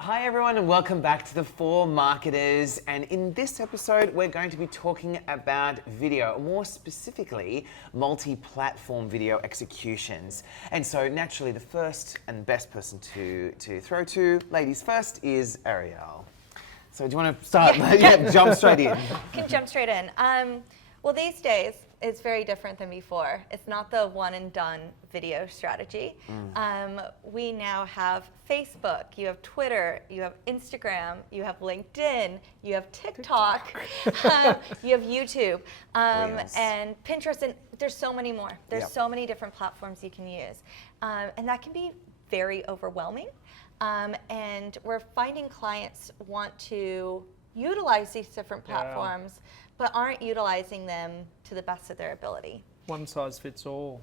Hi everyone and welcome back to The 4 Marketers, and in this episode we're going to be talking about video, more specifically multi-platform video executions. And so naturally the first and best person to throw to, ladies first, is Ariel. So do you want to start? Jump straight in. Can jump straight in. Well, these days it's very different than before. It's not the one and done video strategy. We now have Facebook, you have Twitter, you have Instagram, you have LinkedIn, you have TikTok, you have YouTube, and Pinterest, and there's so many more. There's so many different platforms you can use. And that can be very overwhelming. And we're finding clients want to utilize these different platforms, but aren't utilizing them to the best of their ability. One size fits all.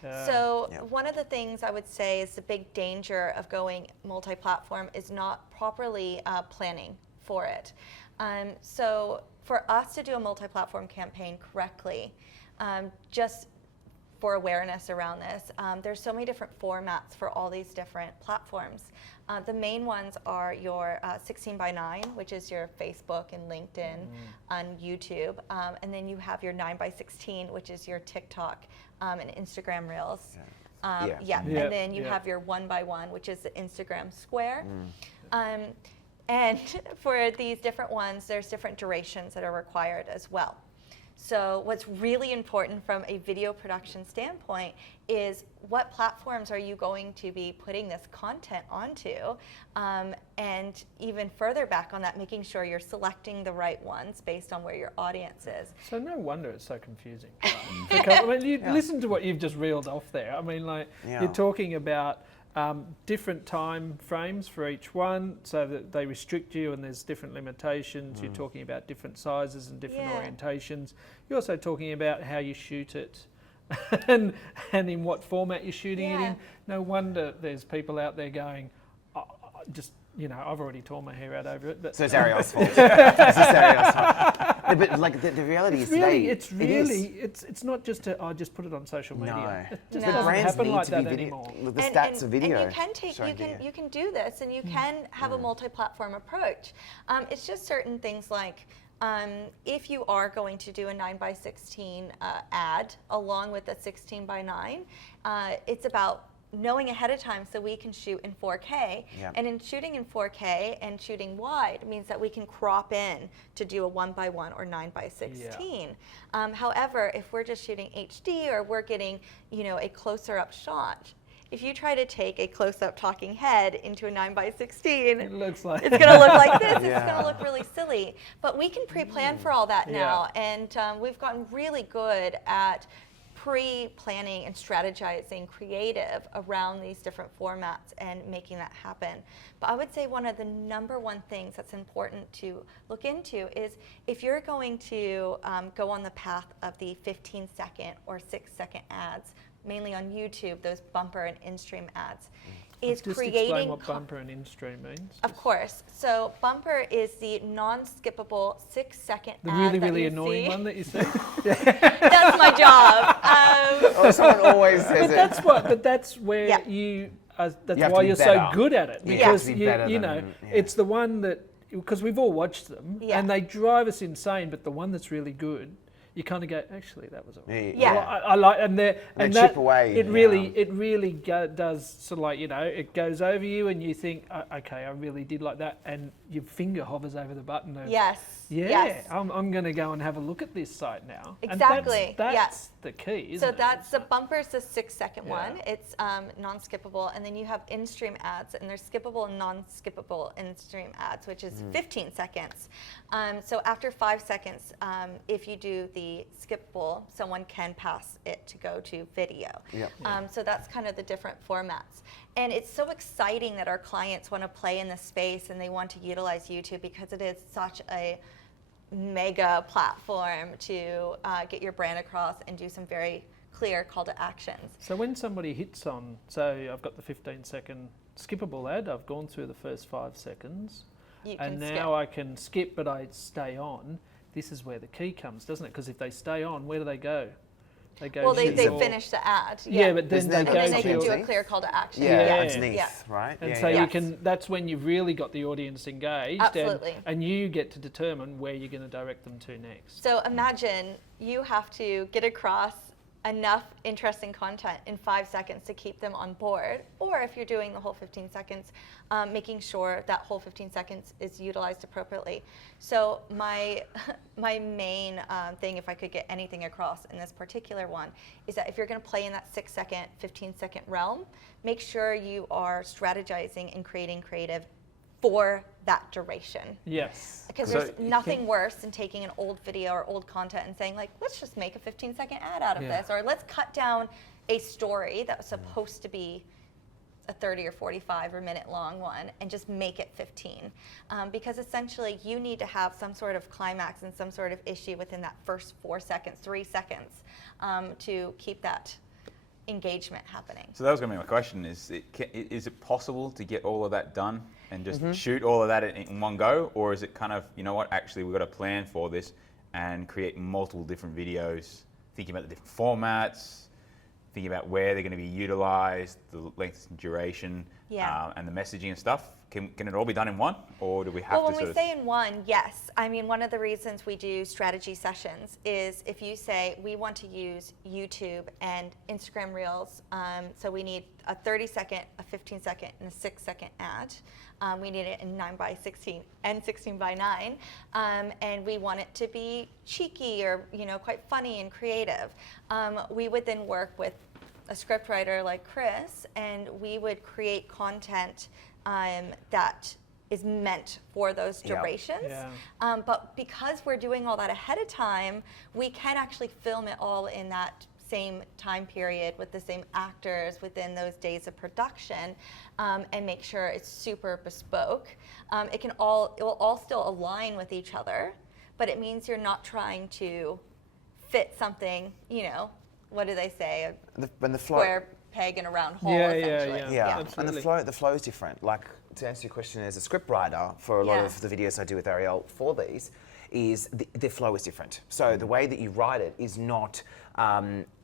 So one of the things I would say is the big danger of going multi-platform is not properly planning for it. So for us to do a multi-platform campaign correctly, just for awareness around this, there's so many different formats for all these different platforms. The main ones are your 16:9, which is your Facebook and LinkedIn and YouTube. And then you have your 9:16, which is your TikTok and Instagram Reels. And then you have your 1:1, which is the Instagram Square. And for these different ones, there's different durations that are required as well. So what's really important from a video production standpoint is what platforms are you going to be putting this content onto, and even further back on that, making sure you're selecting the right ones based on where your audience is. So no wonder it's so confusing. Because, I mean, listen to what you've just reeled off there. I mean, like, you're talking about different time frames for each one, so that they restrict you and there's different limitations. You're talking about different sizes and different orientations. You're also talking about how you shoot it and in what format you're shooting it in. No wonder there's people out there going, I've already torn my hair out over it. But So it's Ariel's fault. It's Ariel's fault. No, but like the reality is it's not just just put it on social media. No. It just The doesn't brands happen need like to that be video. anymore. The stats of video. And you can do this, and you can have a multi-platform approach. It's just certain things like, if you are going to do a 9:16 ad along with a 16:9, it's about knowing ahead of time so we can shoot in 4K. And in shooting in 4K and shooting wide means that we can crop in to do a 1:1 or 9:16. However, if we're just shooting HD or we're getting, a closer up shot, if you try to take a close-up talking head into a 9:16, it looks like it's going to look like this. It's going to look really silly. But we can pre-plan for all that now, and we've gotten really good at pre-planning and strategizing creative around these different formats and making that happen. But I would say one of the number one things that's important to look into is if you're going to go on the path of the 15-second or 6-second ads, mainly on YouTube, those bumper and in-stream ads, is just creating... explain what bumper and in-stream means. Of course. So bumper is the non-skippable 6-second ad The really, that really you annoying see. one that you see. That's my job. Someone always says it. But that's where you have why to be you're better. so good at it, You because have to be better you than- know it's the one that, because we've all watched them and they drive us insane, but the one that's really good, you kind of go, actually, that was all right. I like, and they chip away. It really does sort of like, it goes over you, and you think, okay, I really did like that, and your finger hovers over the button. Of, I'm going to go and have a look at this site now. Exactly. And that's the key, isn't it? So that's the bumper's the 6-second one. It's non-skippable, and then you have in-stream ads, and there's skippable and non-skippable in-stream ads, which is 15 seconds. So after 5 seconds, if you do the skippable, someone can pass it to go to video. So that's kind of the different formats. And it's so exciting that our clients want to play in this space and they want to utilize YouTube because it is such a mega platform to get your brand across and do some very clear call to actions. So when somebody hits on, so I've got the 15-second skippable ad, I've gone through the first 5 seconds, and now I can skip, but I stay on. This is where the key comes, doesn't it? Because if they stay on, where do they go? They go Well, they your- finish the ad. Yeah, but then Isn't they that go and then they to can your... do a clear call to action. Yeah, Yeah. underneath, Yeah. right? And yeah, so yeah. you can, that's when you've really got the audience engaged. Absolutely. And you get to determine where you're going to direct them to next. So imagine you have to get across enough interesting content in 5 seconds to keep them on board, or if you're doing the whole 15 seconds, making sure that whole 15 seconds is utilized appropriately. So my main thing, if I could get anything across in this particular one, is that if you're going to play in that 6 second, 15-second realm, make sure you are strategizing and creating creative for that duration. Yes. Because So there's nothing worse than taking an old video or old content and saying, like, let's just make a 15-second ad out of Yeah. this, or let's cut down a story that was supposed to be a 30 or 45 or minute long one and just make it 15. Because essentially you need to have some sort of climax and some sort of issue within that first 4 seconds, 3 seconds, to keep that engagement happening. So that was going to be my question: is it possible to get all of that done and just shoot all of that in one go, or is it kind of, you know what, actually we've got a plan for this and create multiple different videos, thinking about the different formats, thinking about where they're going to be utilized, the length and duration, Yeah. and the messaging and stuff? Can it all be done in one, or do we have Well, to when we sort say in one, yes. I mean, one of the reasons we do strategy sessions is if you say we want to use YouTube and Instagram Reels, so we need a 30-second, a 15-second, and a 6-second ad. We need it in 9x16 and 16x9, and we want it to be cheeky or quite funny and creative. We would then work with a scriptwriter like Chris, and we would create content that is meant for those Yeah. durations. Yeah. But because we're doing all that ahead of time, we can actually film it all in that same time period with the same actors within those days of production, and make sure it's super bespoke. It will all still align with each other, but it means you're not trying to fit something, what do they say? When the flow, Square peg in a round hole, Yeah, essentially. yeah, Absolutely. and the flow is different. Like, to answer your question, as a script writer for a lot Yeah. of the videos I do with Ariel for these, is the flow is different. So the way that you write it is not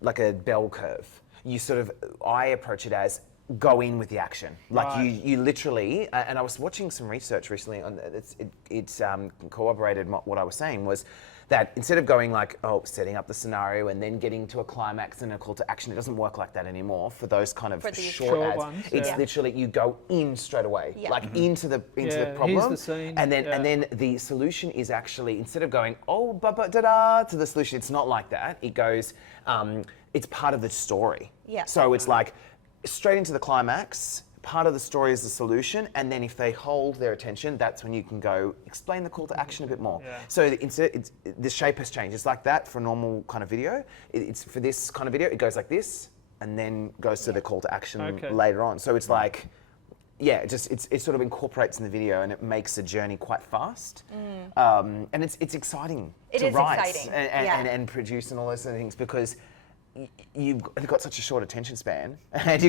like a bell curve. You sort of, I approach it as go in with the action. Like Right. you literally, and I was watching some research recently on it's corroborated what I was saying was that instead of going like, setting up the scenario and then getting to a climax and a call to action, it doesn't work like that anymore for those kind of For these short short ads. ones, It's yeah. literally you go in straight away, Yeah. like into the Yeah, problem, here's the scene, and then yeah. and then the solution is actually, instead of going da to the solution, it's not like that. It goes, it's part of the story. Yeah. So it's like straight into the climax. Part of the story is the solution, and then if they hold their attention, that's when you can go explain the call to action a bit more. Yeah. So the shape has changed. It's like that for a normal kind of video. It's for this kind of video, it goes like this, and then goes to the call to action Okay. later on. So it's like, yeah, it sort of incorporates in the video, and it makes the journey quite fast. And it's exciting It to is write exciting, and, yeah. and produce and all those other things, because you've got such a short attention span, and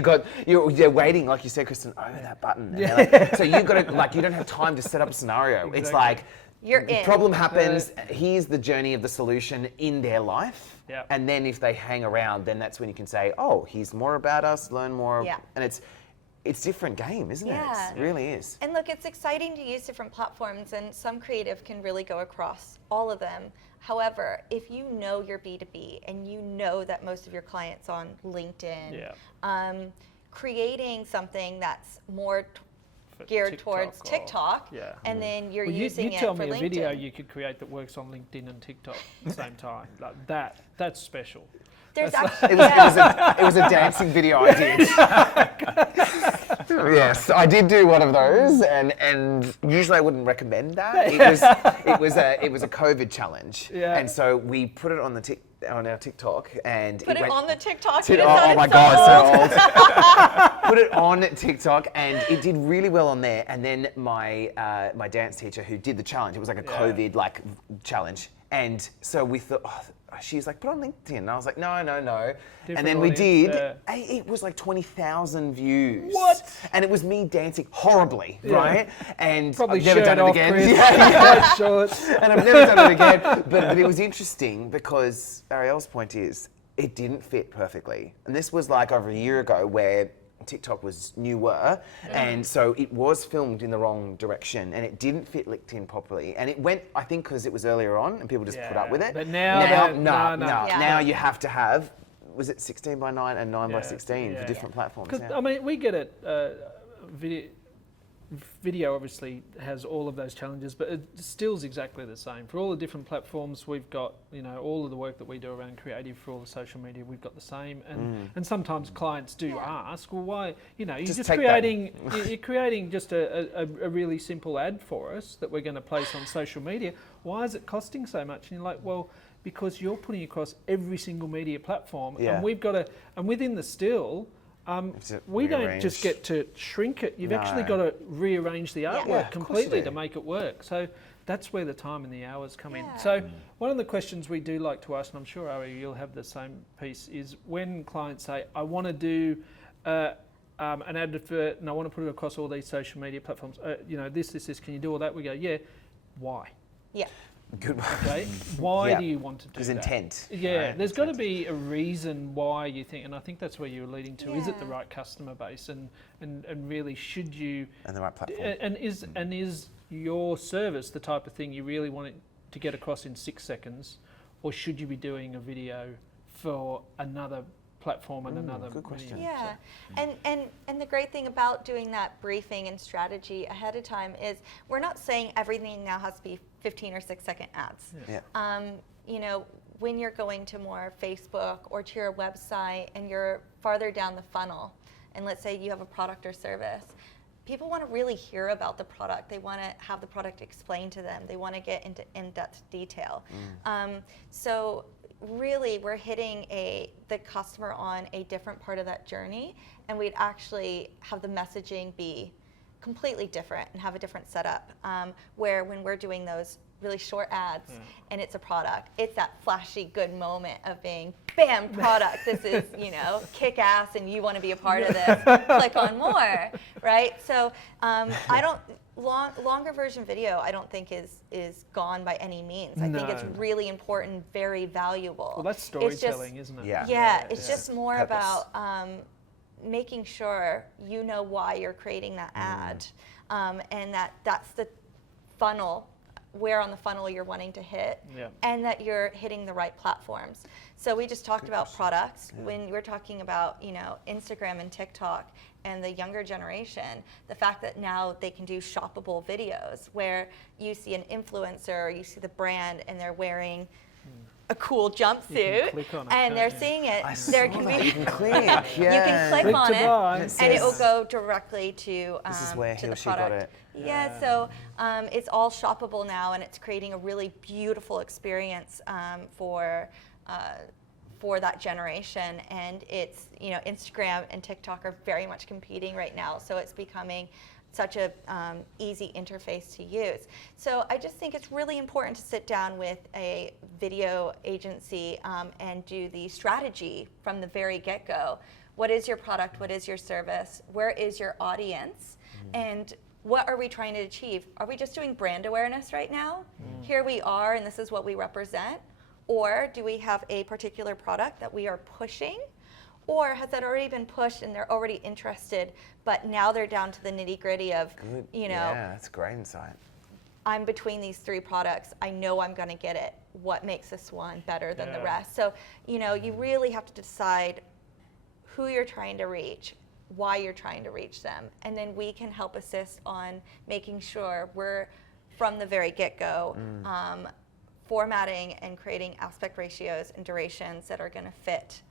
you're waiting, like you said, Kristen, over that button. And they're like, so you've got to, like, you don't have time to set up a scenario. It's Exactly. like, You're the in. problem happens, here's the journey of the solution in their life. Yeah. And then if they hang around, then that's when you can say, oh, here's more about us, learn more. Yeah. And it's different game, isn't Yeah. it? It really is. And look, it's exciting to use different platforms, and some creative can really go across all of them. However, if you know your B2B and you know that most of your clients on LinkedIn, creating something that's more For geared TikTok towards or- TikTok, yeah. and then you're Well, using you it tell for me a LinkedIn. video you could create that works on LinkedIn and TikTok at the same time. Like that's special. There's That's actually, It was a dancing video I did. Yes, I did do one of those, and usually I wouldn't recommend that. It was a COVID challenge, Yeah. and so we put it on on our TikTok, and put it went, on the TikTok. Did- you oh, sounded my so God, old. so old. Put it on TikTok, and it did really well on there. And then my my dance teacher who did the challenge, it was like a COVID challenge, and so we thought. She's like, put on LinkedIn. And I was like, no. Different and then we audience, did. yeah. It was like 20,000 views. What? And it was me dancing horribly, Yeah. right? And Probably I've never shirt done it off, again. Chris. Yeah. Shorts. And I've never done it again. But it was interesting because Ariel's point is, it didn't fit perfectly. And this was like over a year ago where TikTok was newer, and so it was filmed in the wrong direction, and it didn't fit LinkedIn properly. And it went, I think, because it was earlier on, and people just put up with it. But now, now you have to have, was it 16 by 9 and 9 by 16 for different platforms? Because I mean, we get it. Video obviously has all of those challenges, but it still is exactly the same. For all the different platforms, we've got, all of the work that we do around creative for all the social media, we've got the same. And sometimes clients do ask, well, why, you're just creating, you're creating just a really simple ad for us that we're going to place on social media. Why is it costing so much? And you're like, well, because you're putting across every single media platform, and we've got to, and within the still, we don't just get to shrink it. You've actually got to rearrange the artwork completely to make it work. So that's where the time and the hours come in. So one of the questions we do like to ask, and I'm sure Ari, you'll have the same piece, is when clients say, I want to do an advert and I want to put it across all these social media platforms, this, can you do all that? We go, yeah, why? Yeah. Good one. Okay. Why do you want to do that? There's intent. Yeah, there's got to be a reason why you think, and I think that's where you're leading to. Is it the right customer base, and really should you? And the right platform. And is your service the type of thing you really want it to get across in 6 seconds, or should you be doing a video for another platform and another good question. medium? Yeah, and the great thing about doing that briefing and strategy ahead of time is we're not saying everything now has to be 15 or 6 second ads. When you're going to more Facebook or to your website and you're farther down the funnel, and let's say you have a product or service, people want to really hear about the product. They want to have the product explained to them. They want to get into in-depth detail. So really, we're hitting the customer on a different part of that journey, and we'd actually have the messaging be completely different and have a different setup, where when we're doing those really short ads and it's a product, it's that flashy good moment of being, bam, product, this is, kick ass and you want to be a part of this, click on more, right? So I don't, longer version video I don't think is gone by any means. I think it's really important, very valuable. Well, that's storytelling, isn't it? Yeah, it's just more about making sure you know why you're creating that ad, and that's the funnel, where on the funnel you're wanting to hit, and that you're hitting the right platforms. So we just talked about products. When we're talking about Instagram and TikTok and the younger generation, the fact that now they can do shoppable videos where you see an influencer or you see the brand and they're wearing a cool jumpsuit and they're seeing it. There can be you can click. You can click on it, and it will go directly to this is where to he the or she got product. it. So it's all shoppable now, and it's creating a really beautiful experience for that generation. And it's Instagram and TikTok are very much competing right now, so it's becoming such a easy interface to use. So I just think it's really important to sit down with a video agency and do the strategy from the very get-go. What is your product? What is your service? Where is your audience? And what are we trying to achieve? Are we just doing brand awareness right now? Here we are, and this is what we represent. Or do we have a particular product that we are pushing? Or has that already been pushed and they're already interested, but now they're down to the nitty-gritty of, Yeah, that's great insight. I'm between these 3 products. I know I'm going to get it. What makes this one better than the rest? So, you really have to decide who you're trying to reach, why you're trying to reach them, and then we can help assist on making sure we're, from the very get-go, formatting and creating aspect ratios and durations that are going to fit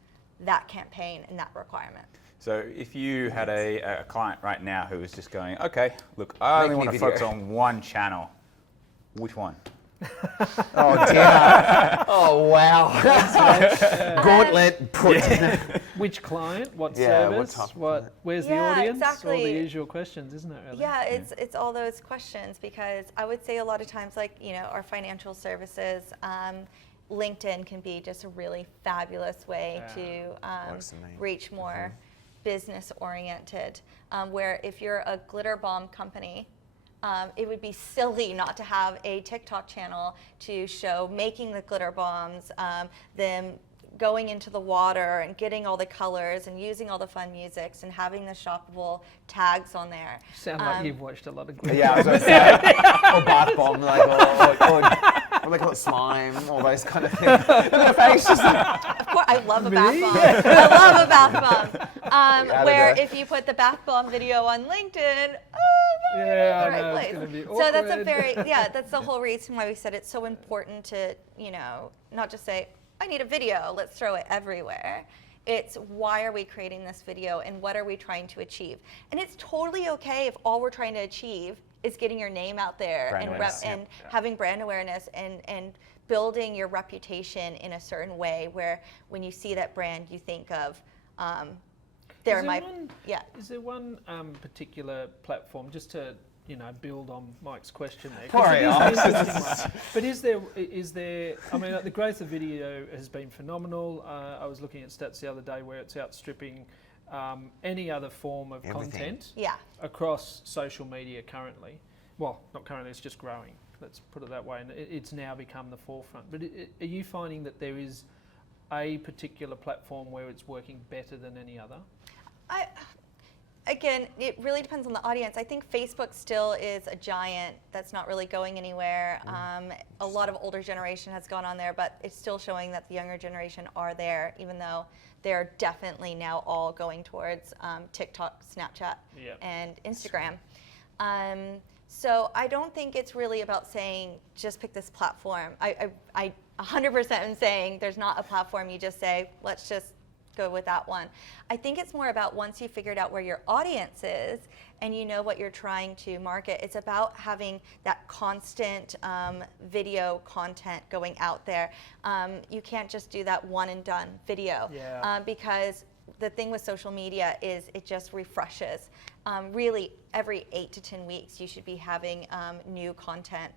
that campaign and that requirement. So if you had a client right now who was just going, okay, look, I only want to focus on one channel, which one? Oh dear. Oh wow. Gauntlet put. Which client? What Yeah, service? Where's the audience? Exactly. All the usual questions, isn't it? Really? Yeah, it's all those questions, because I would say a lot of times, like our financial services, LinkedIn can be just a really fabulous way to reach more business-oriented. Where if you're a glitter bomb company, it would be silly not to have a TikTok channel to show making the glitter bombs, them going into the water and getting all the colors and using all the fun musics and having the shoppable tags on there. Sound like you've watched a lot of good. Yeah, I was going to say, or bath bomb, like, or they call it slime, all those kind of things. Her face just like, Of course, I love a bath bomb. I love a bath bomb. Yeah, Where they do. if you put the bath bomb video on LinkedIn, Yeah, I the right know, it's place. gonna be So that's a awkward. very, that's the whole reason why we said it's so important to, not just say, I need a video, let's throw it everywhere. It's why are we creating this video and what are we trying to achieve? And it's totally okay if all we're trying to achieve is getting your name out there Brand and, awareness, and having brand awareness and building your reputation in a certain way where when you see that brand, you think of, Is there one particular platform, just to build on Mike's question there? 'cause Sorry, it is I an was interesting one. But is there? I mean, the growth of video has been phenomenal. I was looking at stats the other day where it's outstripping any other form of Everything. content Yeah. across social media currently. Well, not currently; it's just growing. Let's put it that way, and it's now become the forefront. But are you finding that there is a particular platform where it's working better than any other? Again, it really depends on the audience. I think Facebook still is a giant that's not really going anywhere. A lot of older generation has gone on there, but it's still showing that the younger generation are there, even though they're definitely now all going towards TikTok, Snapchat, Yeah. and Instagram. So I don't think it's really about saying just pick this platform. I 100% am saying there's not a platform you just say, let's just go with that one. I think it's more about once you figured out where your audience is and you know what you're trying to market, it's about having that constant video content going out there. You can't just do that one and done video because the thing with social media is it just refreshes. Really, every 8 to 10 weeks, you should be having new content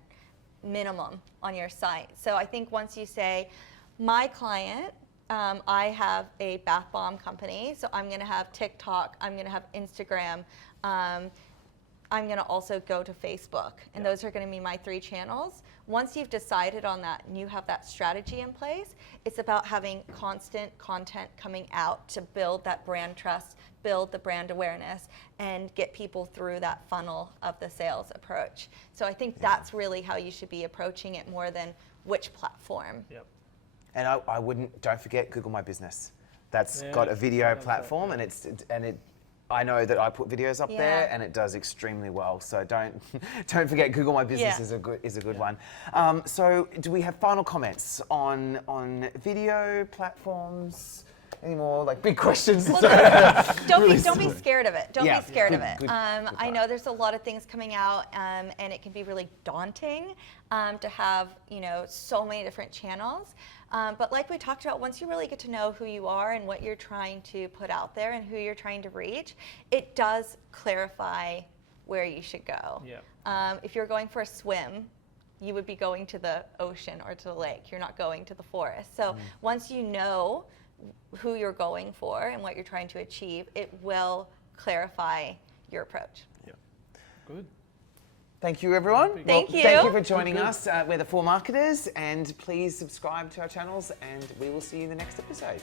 minimum on your site. So I think once you say, my client, I have a bath bomb company, so I'm going to have TikTok, I'm going to have Instagram, I'm going to also go to Facebook, and those are going to be my 3 channels. Once you've decided on that and you have that strategy in place, it's about having constant content coming out to build that brand trust, build the brand awareness, and get people through that funnel of the sales approach. So I think that's really how you should be approaching it more than which platform. Yep. and don't forget Google My Business. That's Yeah, got a video that's platform, and I know that I put videos up Yeah. there, and it does extremely well. So don't forget Google My Business Yeah. is a good one. So do we have final comments on video platforms? Any more like big questions? Well, don't be scared of it. Don't Yeah, be scared of good- it. good I part. know there's a lot of things coming out, and it can be really daunting to have so many different channels. But like we talked about, once you really get to know who you are and what you're trying to put out there and who you're trying to reach, it does clarify where you should go. Yeah. If you're going for a swim, you would be going to the ocean or to the lake. You're not going to the forest. So once you know who you're going for and what you're trying to achieve, it will clarify your approach. Good. Thank you, everyone. Thank you. Thank you for joining us. We're the 4 Marketers, and please subscribe to our channels, and we will see you in the next episode.